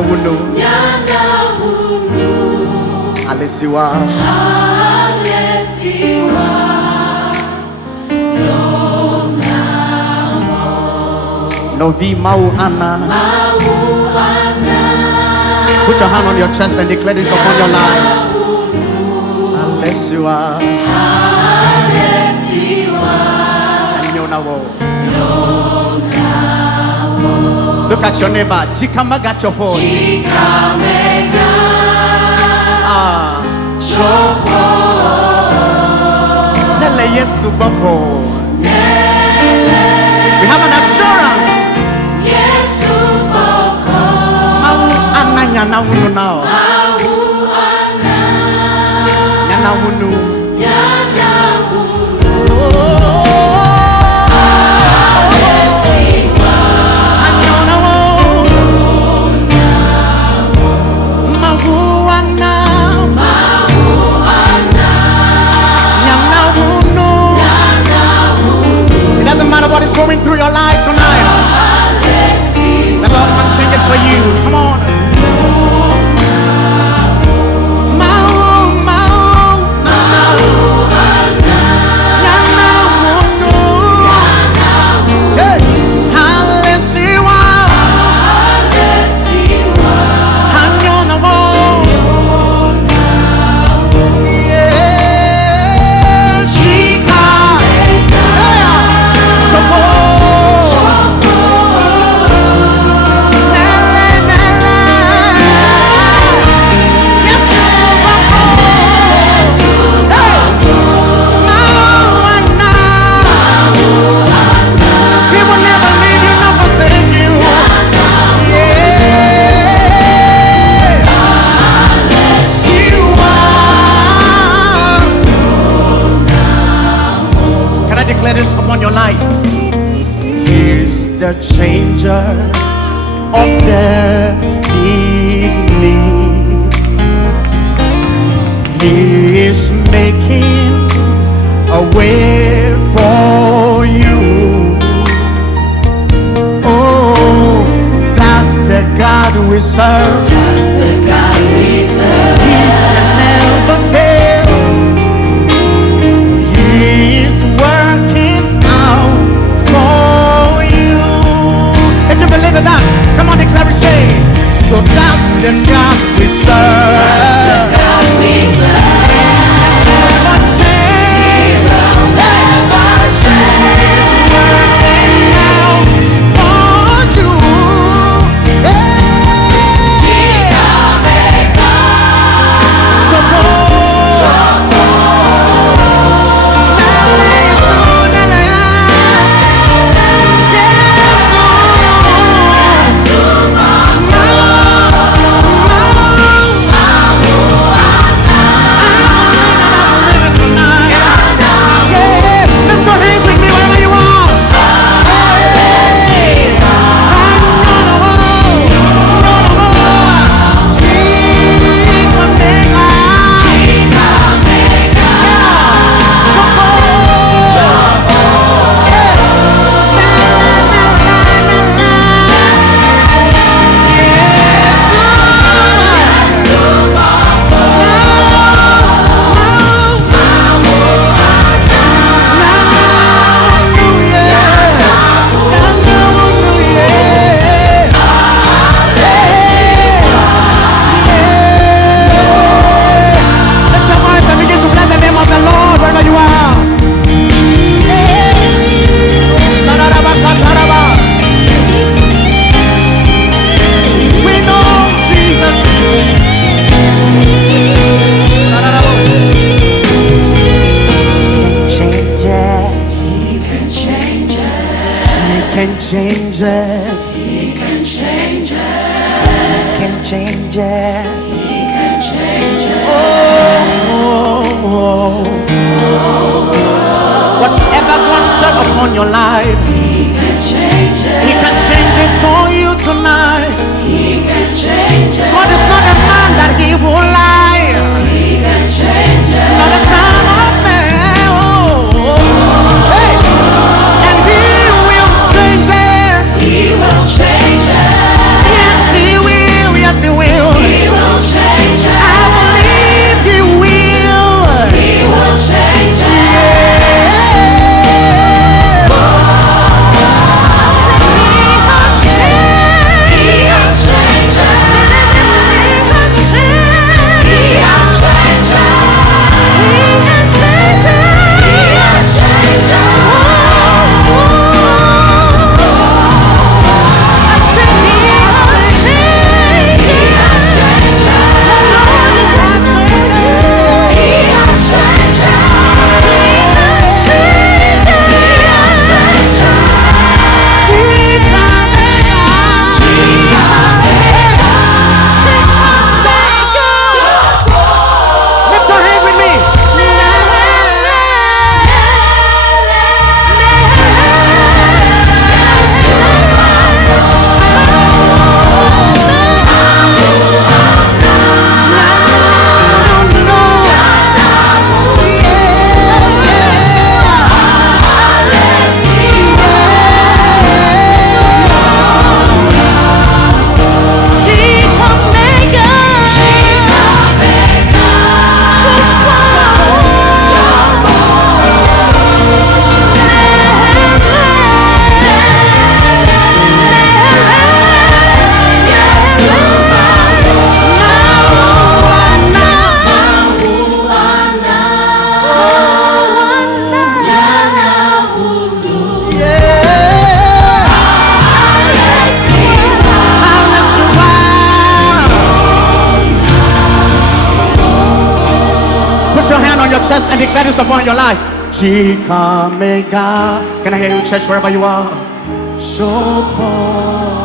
wunu. Alesiwa. Novi mau ana. Put your hand on your chest and declare this upon your life. Alesiwa. Look at your neighbor. Chikamaga chopo. Chopo. Nele Yesu babo. We have an assurance. Yesu babo. Mau ananya na wunu now. Mau ana. Yana wunu. Yana wunu. What is going through your life tonight? The Lord can change it for you. Come on. Declare this upon your life. He's the changer of destiny. He is making a way for you. Oh, that's the God we serve. That's the God we serve. He can never fail. He's working out for you. If you believe in that, come on, declare it, say. So that's the God we serve. That's the God we serve. Never change. He will never change. He's working out for you. Change it. He can change it. He can change it. He can change it. Whatever God set upon your life, He can change it. He can change it for you tonight. He can change it. God is not a man that He will lie. He can change it. Not a son of man. Hey. And He will change it. He will change it. Yes, He will. Yes, hand on your chest and declare this upon your life. Chikamega. Can I hear you, church, wherever you are? Shopo.